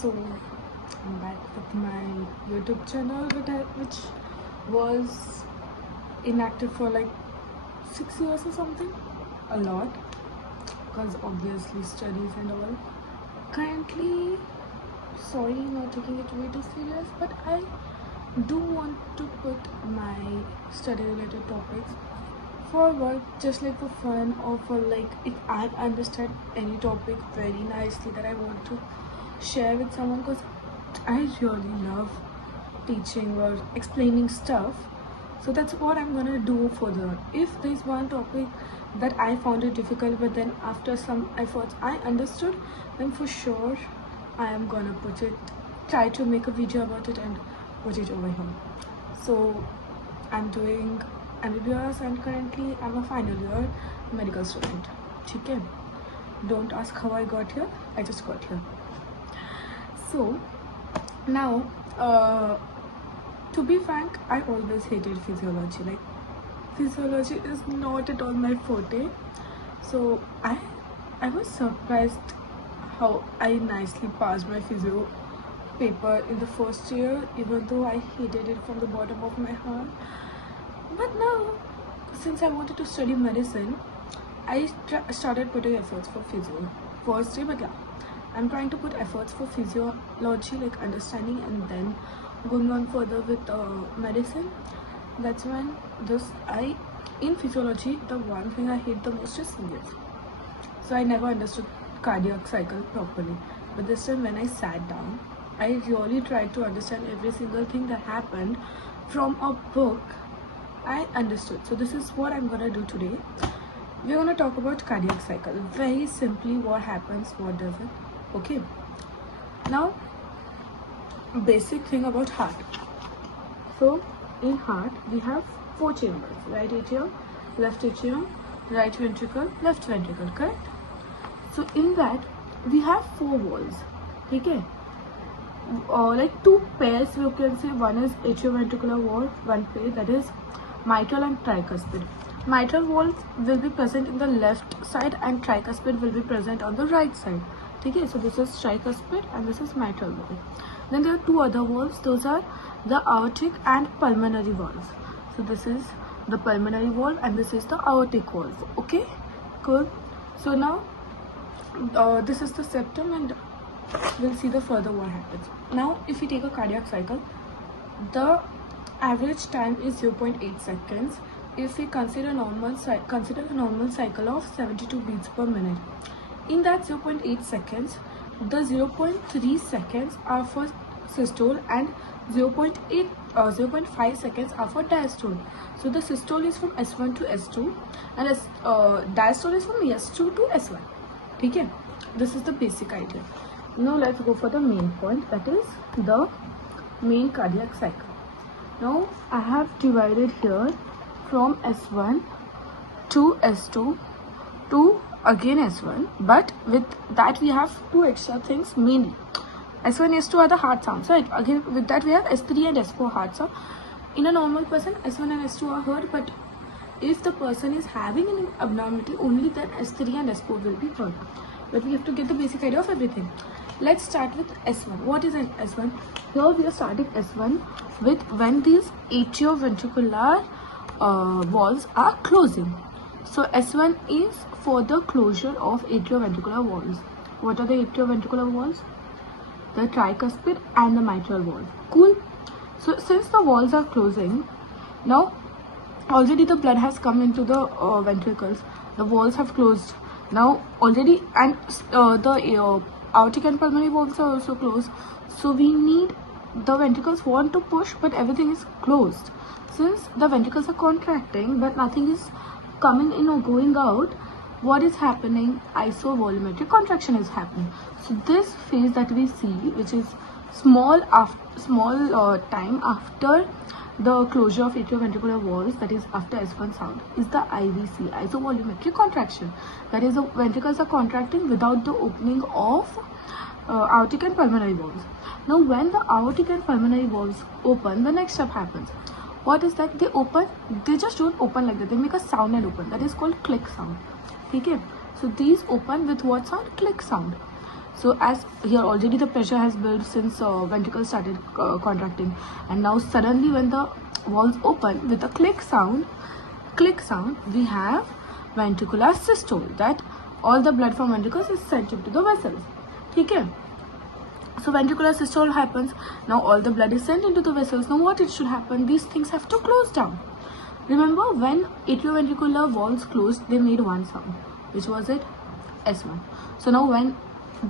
So I'm back with my YouTube channel, which was inactive for like 6 years or something. A lot, because obviously studies and all. Currently, sorry, not taking it way too serious, but I do want to put my study related topics forward, just like for fun, or for like if I understand any topic very nicely that I want to share with someone, because I really love teaching or explaining stuff. So that's what I'm gonna do further. If there's one topic that I found it difficult, but then after some efforts I understood, then for sure I am gonna try to make a video about it and put it over here. So I'm doing MBBS and currently I'm a final year medical student. Okay? Don't ask how I got here, I just got here. So now, to be frank, I always hated physiology. Like, physiology is not at all my forte. So I was surprised how I nicely passed my physio paper in the first year, even though I hated it from the bottom of my heart. But now, since I wanted to study medicine, I started putting efforts for physio first year. But yeah, I'm trying to put efforts for physiology, like understanding, and then going on further with medicine. That's when in physiology, the one thing I hate the most is serious. So I never understood cardiac cycle properly. But this time when I sat down, I really tried to understand every single thing that happened from a book. I understood. So this is what I'm gonna do today. We're gonna talk about cardiac cycle. Very simply, what happens, what does it? Okay. Now, basic thing about heart. So in heart we have 4 chambers: right atrium, left atrium, right ventricle, left ventricle, correct? So in that we have 4 walls. Okay, like 2 pairs you can say. One is atrioventricular wall, one pair, that is mitral and tricuspid. Mitral wall will be present in the left side and tricuspid will be present on the right side. Okay, so this is tricuspid and this is mitral wall. Then there are 2 other walls. Those are the aortic and pulmonary walls. So this is the pulmonary wall and this is the aortic wall. Okay, cool. So now this is the septum, and we'll see the further what happens. Now if we take a cardiac cycle, the average time is 0.8 seconds. If we consider a normal cycle of 72 beats per minute. In that 0.8 seconds, the 0.3 seconds are for systole and 0.5 seconds are for diastole. So the systole is from S1 to S2 and diastole is from S2 to S1. Okay, this is the basic idea. Now let's go for the main point, that is the main cardiac cycle. Now I have divided here from S1 to S2 to again S1, but with that we have 2 extra things mainly. S1 and S2 are the heart sounds, right? Again with that we have S3 and S4 heart sound. In a normal person, S1 and S2 are heard, but if the person is having an abnormality, only then S3 and S4 will be heard. But we have to get the basic idea of everything. Let's start with S1. What is an S1? Here we are starting S1 with when these atrioventricular walls are closing. So S1 is for the closure of atrioventricular walls. What are the atrioventricular walls? The tricuspid and the mitral wall. Cool. So since the walls are closing, now already the blood has come into the ventricles. The walls have closed now already, and the aortic and pulmonary walls are also closed. So we need, the ventricles want to push, but everything is closed. Since the ventricles are contracting but nothing is coming in or going out, what is happening? Isovolumetric contraction is happening. So this phase that we see, which is small time after the closure of atrioventricular walls, that is after S1 sound, is the IVC, isovolumetric contraction. That is, the ventricles are contracting without the opening of aortic and pulmonary valves. Now when the aortic and pulmonary valves open, the next step happens. What is that? They open, they just don't open like that, they make a sound and open. That is called click sound. Okay, so these open with what sound? Click sound. So as here already the pressure has built since ventricles started contracting, and now suddenly when the walls open with a click sound, we have ventricular systole, that all the blood from ventricles is sent into the vessels. Okay. So ventricular systole happens. Now all the blood is sent into the vessels. Now what it should happen? These things have to close down. Remember, when atrioventricular walls closed, they made one sound. Which was it? S1. So now when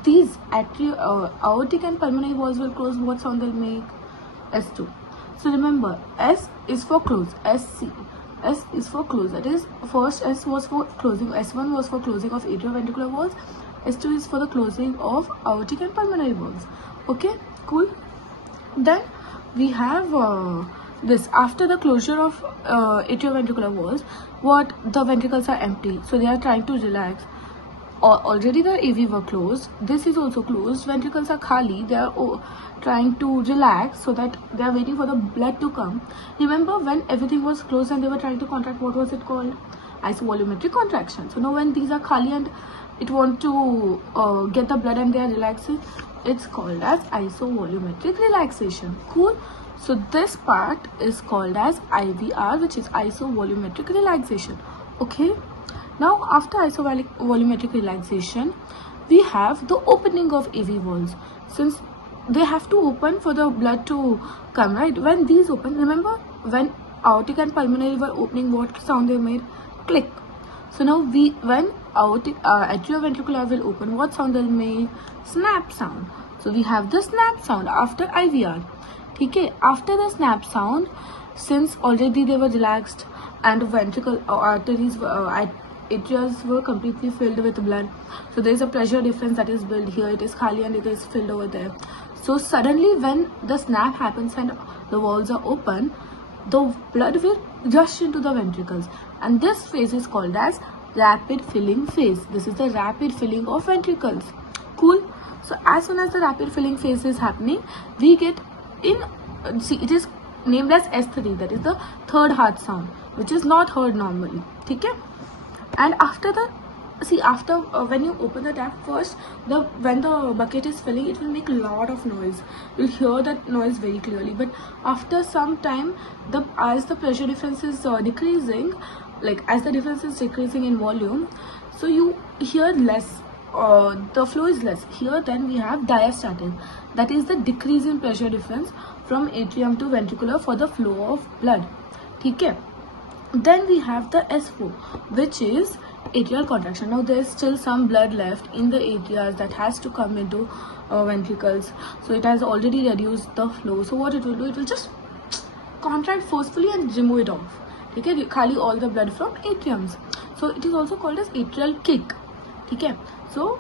these aortic and pulmonary walls will close, what sound they'll make? S2. So remember, S is for close. SC. S is for close. That is, first S was for closing. S1 was for closing of atrioventricular walls. S2 is for the closing of aortic and pulmonary walls. Okay, cool. Then we have this. After the closure of atrioventricular walls, what, the ventricles are empty, so they are trying to relax. Already the AV were closed. This is also closed. Ventricles are khali. They are trying to relax, so that they are waiting for the blood to come. Remember, when everything was closed and they were trying to contract, what was it called? Isovolumetric contraction. So now when these are khali and it want to get the blood and they are relaxing, it's called as isovolumetric relaxation. Cool. So this part is called as IVR, which is isovolumetric relaxation. Okay. Now after isovolumetric relaxation, we have the opening of AV walls. Since they have to open for the blood to come, right? When these open, remember, when aortic and pulmonary were opening, what sound they made? Click. So now when aortic atrioventricular will open, what sound they'll make? Snap sound. So we have the snap sound after IVR. Okay, after the snap sound, since already they were relaxed and ventricle arteries atrias were completely filled with blood, so there is a pressure difference that is built here. It is khali and it is filled over there. So suddenly when the snap happens and the walls are open, the blood will rush into the ventricles, and this phase is called as rapid filling phase. This is the rapid filling of ventricles. Cool. So as soon as the rapid filling phase is happening, we get in, see, it is named as S3, that is the third heart sound, which is not heard normally. Okay. And after the, see, after when you open the tap, first when the bucket is filling, it will make a lot of noise. You'll hear that noise very clearly. But after some time, as the pressure difference is decreasing, like as the difference is decreasing in volume, so you hear less. The flow is less. Here then we have diastatic, that is the decrease in pressure difference from atrium to ventricular for the flow of blood. Okay. Then we have the S4, which is atrial contraction. Now there is still some blood left in the atrias that has to come into ventricles, so it has already reduced the flow. So what it will do, it will just contract forcefully and remove it off. Okay, khali all the blood from atriums. So it is also called as atrial kick. Okay, so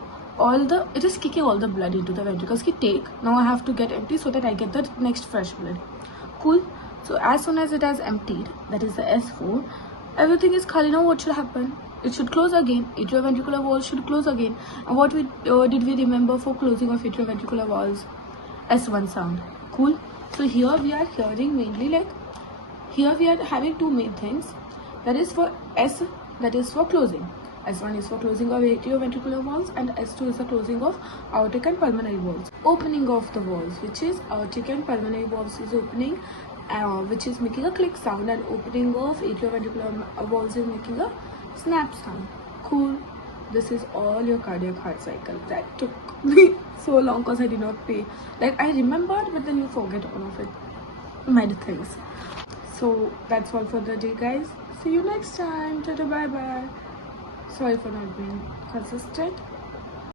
it is kicking all the blood into the ventricles. Take, now I have to get empty so that I get the next fresh blood. Cool. So as soon as it has emptied, that is the S4, everything is khali. Now what should happen? It should close again. Atrioventricular walls should close again. And what did we remember for closing of atrioventricular walls? S1 sound. Cool. So here we are hearing mainly, like, here we are having two main things. That is for S, that is for closing. S1 is for closing of atrioventricular walls, and S2 is the closing of aortic and pulmonary walls. Opening of the walls, which is aortic and pulmonary walls is opening, which is making a click sound, and opening of atrioventricular walls is making a snap sound. Cool. This is all your cardiac heart cycle. That took me so long because I did not pay. Like, I remembered, but then you forget all of it. Many things. So that's all for the day, guys. See you next time. Tada, bye bye. Sorry for not being consistent.